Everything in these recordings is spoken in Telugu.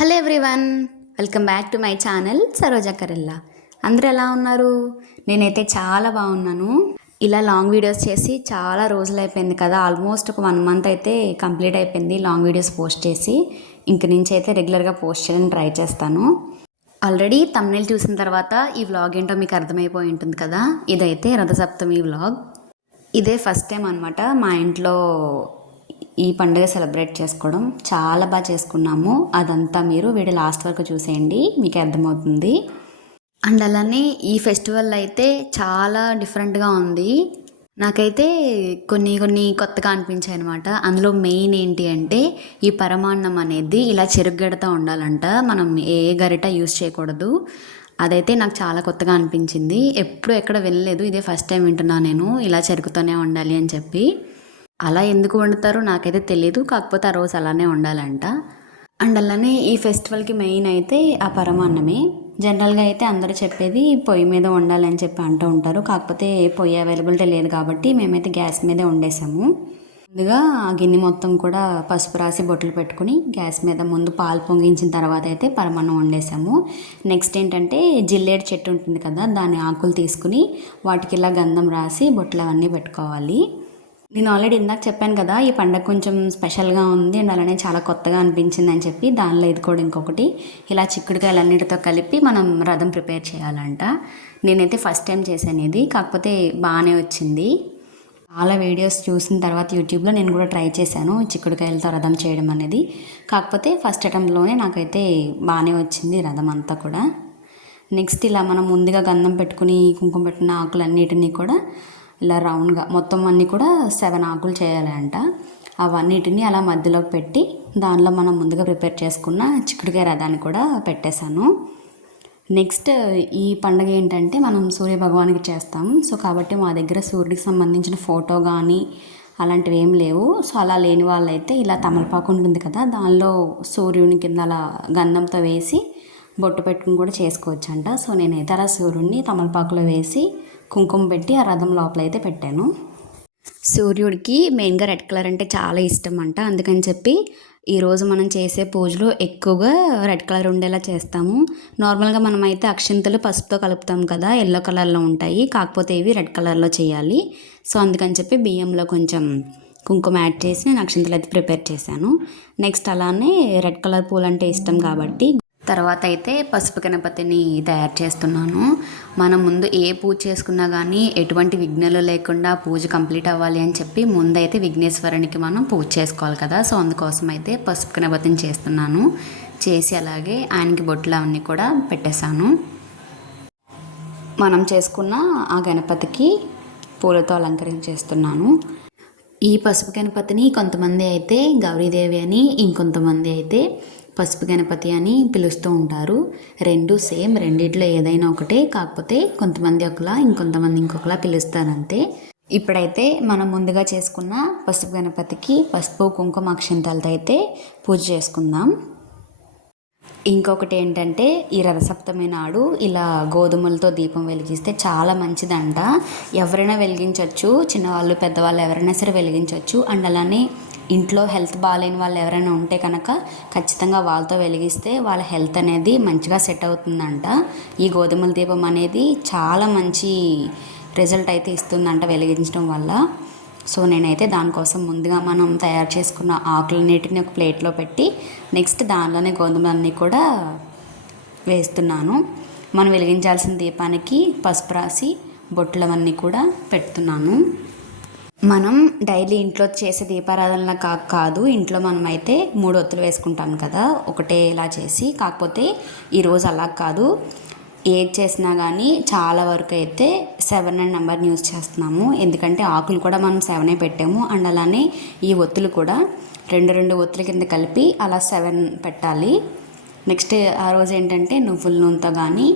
Hello everyone, welcome back to my channel Saroja Karella. అందరూ ఎలా ఉన్నారు? నేనైతే చాలా బాగున్నాను. ఇలా లాంగ్ వీడియోస్ చేసి చాలా రోజులు అయిపోయింది కదా, ఆల్మోస్ట్ ఒక 1 మంత్ అయితే కంప్లీట్ అయిపోయింది లాంగ్ వీడియోస్ పోస్ట్ చేసి. ఇంక నుంచి అయితే రెగ్యులర్గా పోస్ట్ చేయడానికి ట్రై చేస్తాను. ఆల్రెడీ తమ్నెయిల్ చూసిన తర్వాత ఈ వ్లాగ్ ఏంటో మీకు అర్థమైపోయి ఉంటుంది కదా. ఇదైతే రథసప్తమి వ్లాగ్. ఇదే ఫస్ట్ టైం అనమాట మా ఇంట్లో ఈ పండుగ సెలబ్రేట్ చేసుకోవడం. చాలా బాగా చేసుకున్నాము. అదంతా మీరు వీడియో లాస్ట్ వరకు చూసేయండి, మీకు అర్థమవుతుంది. అండ్ అలానే ఈ ఫెస్టివల్ అయితే చాలా డిఫరెంట్గా ఉంది. నాకైతే కొన్ని కొన్ని కొత్తగా అనిపించాయి అనమాట. అందులో మెయిన్ ఏంటి అంటే ఈ పరమాన్నం అనేది ఇలా చెరుగ్గడతా ఉండాలంట. మనం ఏ గరిట యూస్ చేయకూడదు. అదైతే నాకు చాలా కొత్తగా అనిపించింది. ఎప్పుడు ఎక్కడ వెళ్ళలేదు, ఇదే ఫస్ట్ టైం వింటున్నా నేను ఇలా చెరుకుతూనే ఉండాలి అని చెప్పి. అలా ఎందుకు వండుతారో నాకైతే తెలీదు, కాకపోతే ఆ రోజు అలానే ఉండాలంట. అండ్ అలానే ఈ ఫెస్టివల్కి మెయిన్ అయితే ఆ పరమాన్నమే. జనరల్గా అయితే అందరూ చెప్పేది పొయ్యి మీద వండాలని చెప్పి అంటూ ఉంటారు, కాకపోతే పొయ్యి అవైలబిలిటీ లేదు కాబట్టి మేమైతే గ్యాస్ మీదే వండేసాము. ముందుగా ఆ గిన్నె మొత్తం కూడా పసుపు రాసి బొట్లు పెట్టుకుని గ్యాస్ మీద ముందు పాలు పొంగించిన తర్వాత అయితే పరమాన్నం వండేసాము. నెక్స్ట్ ఏంటంటే జిల్లేడు చెట్టు ఉంటుంది కదా, దాని ఆకులు తీసుకుని వాటికి ఇలా గంధం రాసి బొట్లు అవన్నీ పెట్టుకోవాలి. నేను ఆల్రెడీ ఇందాక చెప్పాను కదా, ఈ పండగ కొంచెం స్పెషల్గా ఉంది అండ్ అలానే చాలా కొత్తగా అనిపించింది అని చెప్పి. దానిలో ఇది కూడా ఇంకొకటి, ఇలా చిక్కుడుకాయలన్నిటితో కలిపి మనం రథం ప్రిపేర్ చేయాలంట. నేనైతే ఫస్ట్ టైం చేశాను ఇది, కాకపోతే బాగానే వచ్చింది. చాలా వీడియోస్ చూసిన తర్వాత యూట్యూబ్లో నేను కూడా ట్రై చేశాను చిక్కుడుకాయలతో రథం చేయడం అనేది. కాకపోతే ఫస్ట్ అటెంప్ట్లోనే నాకైతే బాగానే వచ్చింది రథం అంతా కూడా. నెక్స్ట్ ఇలా మనం ముందుగా గంధం పెట్టుకుని కుంకుమ పెట్టిన ఆకులన్నిటినీ కూడా ఇలా రౌండ్గా మొత్తం అన్నీ కూడా 7 ఆకులు చేయాలంట. అవన్నిటిని అలా మధ్యలోకి పెట్టి దానిలో మనం ముందుగా ప్రిపేర్ చేసుకున్న చిక్కుడుకాయ రథాన్ని కూడా పెట్టేశాను. నెక్స్ట్ ఈ పండుగ ఏంటంటే మనం సూర్య భగవానికి చేస్తాం. సో కాబట్టి మా దగ్గర సూర్యుడికి సంబంధించిన ఫోటో కానీ అలాంటివి ఏం లేవు. సో అలా లేని వాళ్ళైతే ఇలా తమలపాకు ఉంటుంది కదా, దానిలో సూర్యుని కింద అలా గంధంతో వేసి బొట్టు పెట్టుకుని కూడా చేసుకోవచ్చు అంట. సో నేనైతే అలా సూర్యుడిని తమలపాకులో వేసి కుంకుమ పెట్టి ఆ రథం లోపల అయితే పెట్టాను. సూర్యుడికి మెయిన్గా రెడ్ కలర్ అంటే చాలా ఇష్టం అంట. అందుకని చెప్పి ఈరోజు మనం చేసే పూజలో ఎక్కువగా రెడ్ కలర్ ఉండేలా చేస్తాము. నార్మల్గా మనం అయితే అక్షింతలు పసుపుతో కలుపుతాం కదా, ఎల్లో కలర్లో ఉంటాయి, కాకపోతే ఇవి రెడ్ కలర్లో చేయాలి. సో అందుకని చెప్పి బియ్యంలో కొంచెం కుంకుమ యాడ్ చేసి నేను అక్షింతలు అయితే ప్రిపేర్ చేశాను. నెక్స్ట్ అలానే రెడ్ కలర్ పూలు అంటే ఇష్టం కాబట్టి తర్వాత అయితే పసుపు గణపతిని తయారు చేస్తున్నాను. మనం ముందు ఏ పూజ చేసుకున్నా కానీ ఎటువంటి విఘ్నాలు లేకుండా పూజ కంప్లీట్ అవ్వాలి అని చెప్పి ముందైతే విఘ్నేశ్వరునికి మనం పూజ చేసుకోవాలి కదా. సో అందుకోసం అయితే పసుపు గణపతిని చేస్తున్నాను. చేసి అలాగే ఆయనకి బొట్లు అవన్నీ కూడా పెట్టేశాను. మనం చేసుకున్న ఆ గణపతికి పూలతో అలంకరించేస్తున్నాను. ఈ పసుపు గణపతిని కొంతమంది అయితే గౌరీదేవి అని, ఇంకొంతమంది అయితే పసుపు గణపతి అని పిలుస్తూ ఉంటారు. రెండు సేమ్, రెండిట్లో ఏదైనా ఒకటే, కాకపోతే కొంతమంది ఒకలా ఇంకొంతమంది ఇంకొకలా పిలుస్తారంతే. ఇప్పుడైతే మనం ముందుగా చేసుకున్న పసుపు గణపతికి పసుపు కుంకుమ అక్షింతలతో అయితే పూజ చేసుకుందాం. ఇంకొకటి ఏంటంటే ఈ రథసప్తమి నాడు ఇలా గోధుమలతో దీపం వెలిగిస్తే చాలా మంచిదంట. ఎవరైనా వెలిగించవచ్చు, చిన్నవాళ్ళు పెద్దవాళ్ళు ఎవరైనా సరే వెలిగించవచ్చు. అండ్ అలానే ఇంట్లో హెల్త్ బాగాలేని వాళ్ళు ఎవరైనా ఉంటే కనుక ఖచ్చితంగా వాళ్ళతో వెలిగిస్తే వాళ్ళ హెల్త్ అనేది మంచిగా సెట్ అవుతుందంట. ఈ గోధుమల దీపం అనేది చాలా మంచి రిజల్ట్ అయితే ఇస్తుందంట వెలిగించడం వల్ల. సో నేనైతే దానికోసం ముందుగా మనం తయారు చేసుకున్న ఆకులన్నిటిని ఒక ప్లేట్లో పెట్టి నెక్స్ట్ దానిలోనే గోధుమలన్నీ కూడా వేస్తున్నాను. మనం వెలిగించాల్సిన దీపానికి పసుపు రాసి బొట్లవన్నీ కూడా పెడుతున్నాను. మనం డైలీ ఇంట్లో చేసే దీపారాధనలా కాదు, ఇంట్లో మనం అయితే 3 ఒత్తులు వేసుకుంటాం కదా ఒకటే ఇలా చేసి. కాకపోతే ఈరోజు అలా కాదు, ఏది చేసినా కానీ చాలా వరకు అయితే 7 అనే నెంబర్ని యూజ్ చేస్తున్నాము. ఎందుకంటే ఆకులు కూడా మనం 7 పెట్టాము. అండ్ అలానే ఈ ఒత్తులు కూడా 2 ఒత్తుల కింద కలిపి అలా 7 పెట్టాలి. నెక్స్ట్ ఆ రోజు ఏంటంటే నువ్వుల నూనెతో కానీ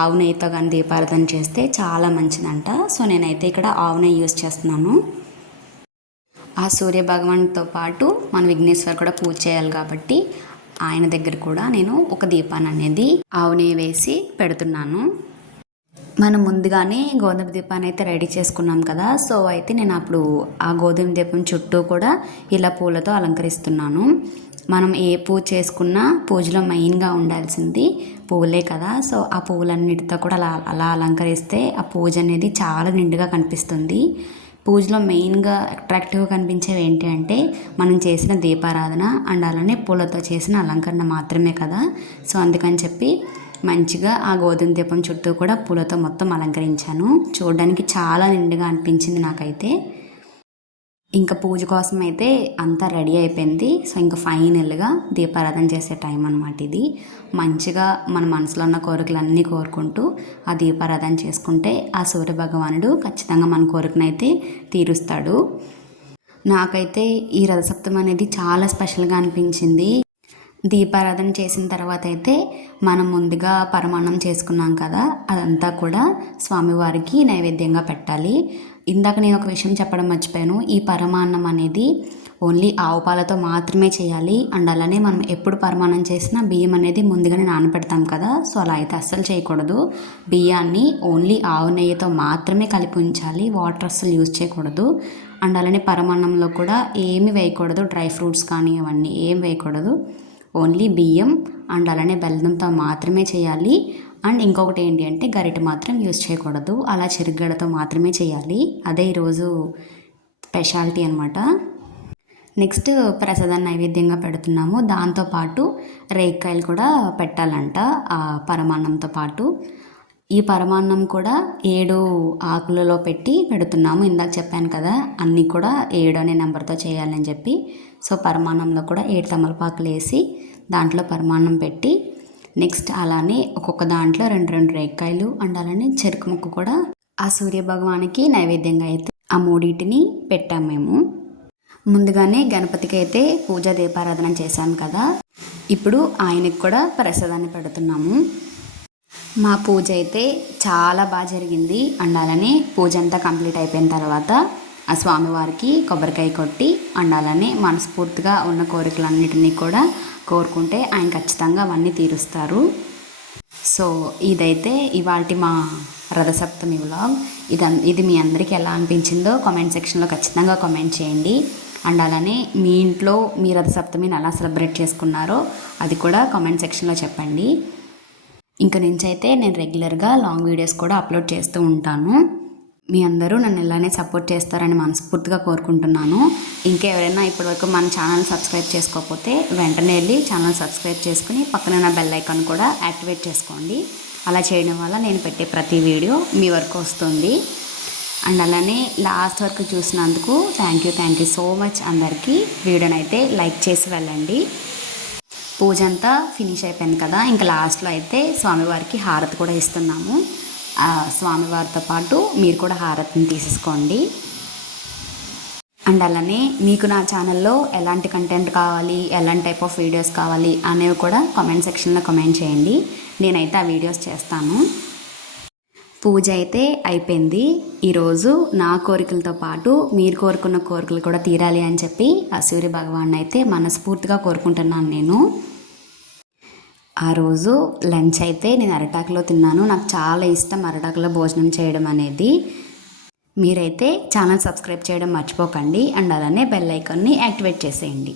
ఆవు నెయ్యితో కానీ దీపారాధన చేస్తే చాలా మంచిదంట. సో నేనైతే ఇక్కడ ఆవు నెయ్యి యూజ్ చేస్తున్నాను. ఆ సూర్య భగవాన్తో పాటు మన విఘ్నేశ్వర్ కూడా పూజ చేయాలి కాబట్టి ఆయన దగ్గర కూడా నేను ఒక దీపాన్ని అనేది ఆవు నెయ్యి వేసి పెడుతున్నాను. మనం ముందుగానే గోధుమ దీపాన్ని అయితే రెడీ చేసుకున్నాం కదా. సో అయితే నేను అప్పుడు ఆ గోధుమ దీపం చుట్టూ కూడా ఇలా పూలతో అలంకరిస్తున్నాను. మనం ఏ పూజ చేసుకున్నా పూజలో మెయిన్గా ఉండాల్సింది పువ్వులే కదా. సో ఆ పువ్వులన్నిటితో కూడా అలా అలా అలంకరిస్తే ఆ పూజ అనేది చాలా నిండుగా కనిపిస్తుంది. పూజలో మెయిన్గా అట్రాక్టివ్గా కనిపించేవి ఏంటి అంటే మనం చేసిన దీపారాధన అండ్ అలానే పూలతో చేసిన అలంకరణ మాత్రమే కదా. సో అందుకని చెప్పి మంచిగా ఆ గోధుమ దీపం చుట్టూ కూడా పూలతో మొత్తం అలంకరించాను. చూడడానికి చాలా నిండుగా అనిపించింది నాకైతే. ఇంకా పూజ కోసం అయితే అంతా రెడీ అయిపోయింది. సో ఇంకా ఫైనల్గా దీపారాధన చేసే టైం అనమాట ఇది. మంచిగా మన మనసులో ఉన్న కోరికలన్నీ కోరుకుంటూ ఆ దీపారాధన చేసుకుంటే ఆ సూర్య భగవానుడు ఖచ్చితంగా మన కోరికనైతే తీరుస్తాడు. నాకైతే ఈ రథసప్తమి అనేది చాలా స్పెషల్గా అనిపించింది. దీపారాధన చేసిన తర్వాత అయితే మనం ముందుగా పరమాన్నం చేసుకున్నాం కదా, అదంతా కూడా స్వామివారికి నైవేద్యంగా పెట్టాలి. ఇందాక నేను ఒక విషయం చెప్పడం మర్చిపోయాను. ఈ పరమాన్నం అనేది ఓన్లీ ఆవు పాలతో మాత్రమే చేయాలి. అండ్ అలానే మనం ఎప్పుడు పరమాన్నం చేసినా బియ్యం అనేది ముందుగానే నానపెడతాం కదా. సో అలా అయితే అస్సలు చేయకూడదు. బియ్యాన్ని ఓన్లీ ఆవు నెయ్యితో మాత్రమే కలిపి ఉంచాలి. వాటర్ అస్సలు యూజ్ చేయకూడదు. అండ్ అలానే పరమాన్నంలో కూడా ఏమి వేయకూడదు. డ్రై ఫ్రూట్స్ కానీ అవన్నీ ఏం వేయకూడదు. ఓన్లీ బియ్యం అండ్ అలానే బెల్లంతో మాత్రమే చేయాలి. అండ్ ఇంకొకటి ఏంటి అంటే గరిటె మాత్రం యూజ్ చేయకూడదు. అలా చెరుగడతో మాత్రమే చేయాలి. అదే ఈరోజు స్పెషాలిటీ అనమాట. నెక్స్ట్ ప్రసాదాన్ని నైవేద్యంగా పెడుతున్నాము. దాంతోపాటు రేగికాయలు కూడా పెట్టాలంట ఆ పరమాన్నంతో పాటు. ఈ పరమాన్నం కూడా 7 ఆకులలో పెట్టి పెడుతున్నాము. ఇందాక చెప్పాను కదా అన్నీ కూడా 7 అనే నెంబర్తో చేయాలని చెప్పి. సో పరమాన్నంలో కూడా 7 తమలపాకులు వేసి దాంట్లో పరమాన్నం పెట్టి నెక్స్ట్ అలానే ఒక్కొక్క దాంట్లో 2 రేగికాయలు అండ్ అలానే చెరుకు ముక్క కూడా ఆ సూర్య భగవానికి నైవేద్యంగా అయితే ఆ మూడింటిని పెట్టాము మేము. ముందుగానే గణపతికి అయితే పూజ దీపారాధన చేశాను కదా, ఇప్పుడు ఆయనకి కూడా ప్రసాదాన్ని పెడుతున్నాము. మా పూజ అయితే చాలా బాగా జరిగింది. అండ్ అలానే పూజ అంతా కంప్లీట్ అయిపోయిన తర్వాత ఆ స్వామివారికి కొబ్బరికాయ కొట్టి అండ్ అలానే మనస్ఫూర్తిగా ఉన్న కోరికలన్నిటినీ కూడా కోరుకుంటే ఆయన ఖచ్చితంగా అవన్నీ తీరుస్తారు. సో ఇదైతే ఇవాల్టి మా రథసప్తమి వ్లాగ్. ఇది మీ అందరికీ ఎలా అనిపించిందో కామెంట్ సెక్షన్లో ఖచ్చితంగా కామెంట్ చేయండి. అండ్ అలానే మీ ఇంట్లో మీ రథసప్తమిని ఎలా సెలబ్రేట్ చేసుకున్నారో అది కూడా కామెంట్ సెక్షన్లో చెప్పండి. ఇంక నుంచి అయితే నేను రెగ్యులర్గా లాంగ్ వీడియోస్ కూడా అప్లోడ్ చేస్తూ ఉంటాను. మీ అందరూ నన్ను ఇలానే సపోర్ట్ చేస్తారని మనస్ఫూర్తిగా కోరుకుంటున్నాను. ఇంకెవరైనా ఇప్పటివరకు మన ఛానల్ సబ్స్క్రైబ్ చేసుకోకపోతే వెంటనే వెళ్ళి ఛానల్ సబ్స్క్రైబ్ చేసుకుని పక్కన ఉన్న బెల్ ఐకాన్ కూడా యాక్టివేట్ చేసుకోండి. అలా చేయడం వల్ల నేను పెట్టే ప్రతి వీడియో మీ వరకు వస్తుంది. అండ్ అలానే లాస్ట్ వరకు చూసినందుకు థ్యాంక్ యూ సో మచ్ అందరికీ. వీడియోనైతే లైక్ చేసి వెళ్ళండి. పూజ అంతా ఫినిష్ అయిపోయింది కదా, ఇంకా లాస్ట్లో అయితే స్వామివారికి హారతి కూడా ఇస్తున్నాము. స్వామివారితో పాటు మీరు కూడా హారతిని తీసేసుకోండి. అండ్ అలానే మీకు నా ఛానల్లో ఎలాంటి కంటెంట్ కావాలి, ఎలాంటి టైప్ ఆఫ్ వీడియోస్ కావాలి అనేవి కూడా కామెంట్ సెక్షన్లో కామెంట్ చేయండి. నేనైతే ఆ వీడియోస్ చేస్తాను. పూజ అయితే అయిపోయింది. ఈరోజు నా కోరికలతో పాటు మీరు కోరుకున్న కోరికలు కూడా తీరాలి అని చెప్పి ఆ సూర్య భగవాన్ అయితే మనస్ఫూర్తిగా కోరుకుంటున్నాను నేను. ఆ రోజు లంచ్ అయితే నేను అరిటాకులో తిన్నాను. నాకు చాలా ఇష్టం అరిటాకులో భోజనం చేయడం అనేది. మీరైతే ఛానల్ సబ్స్క్రైబ్ చేయడం మర్చిపోకండి. అండ్ అలానే బెల్ ఐకాన్ని యాక్టివేట్ చేసేయండి.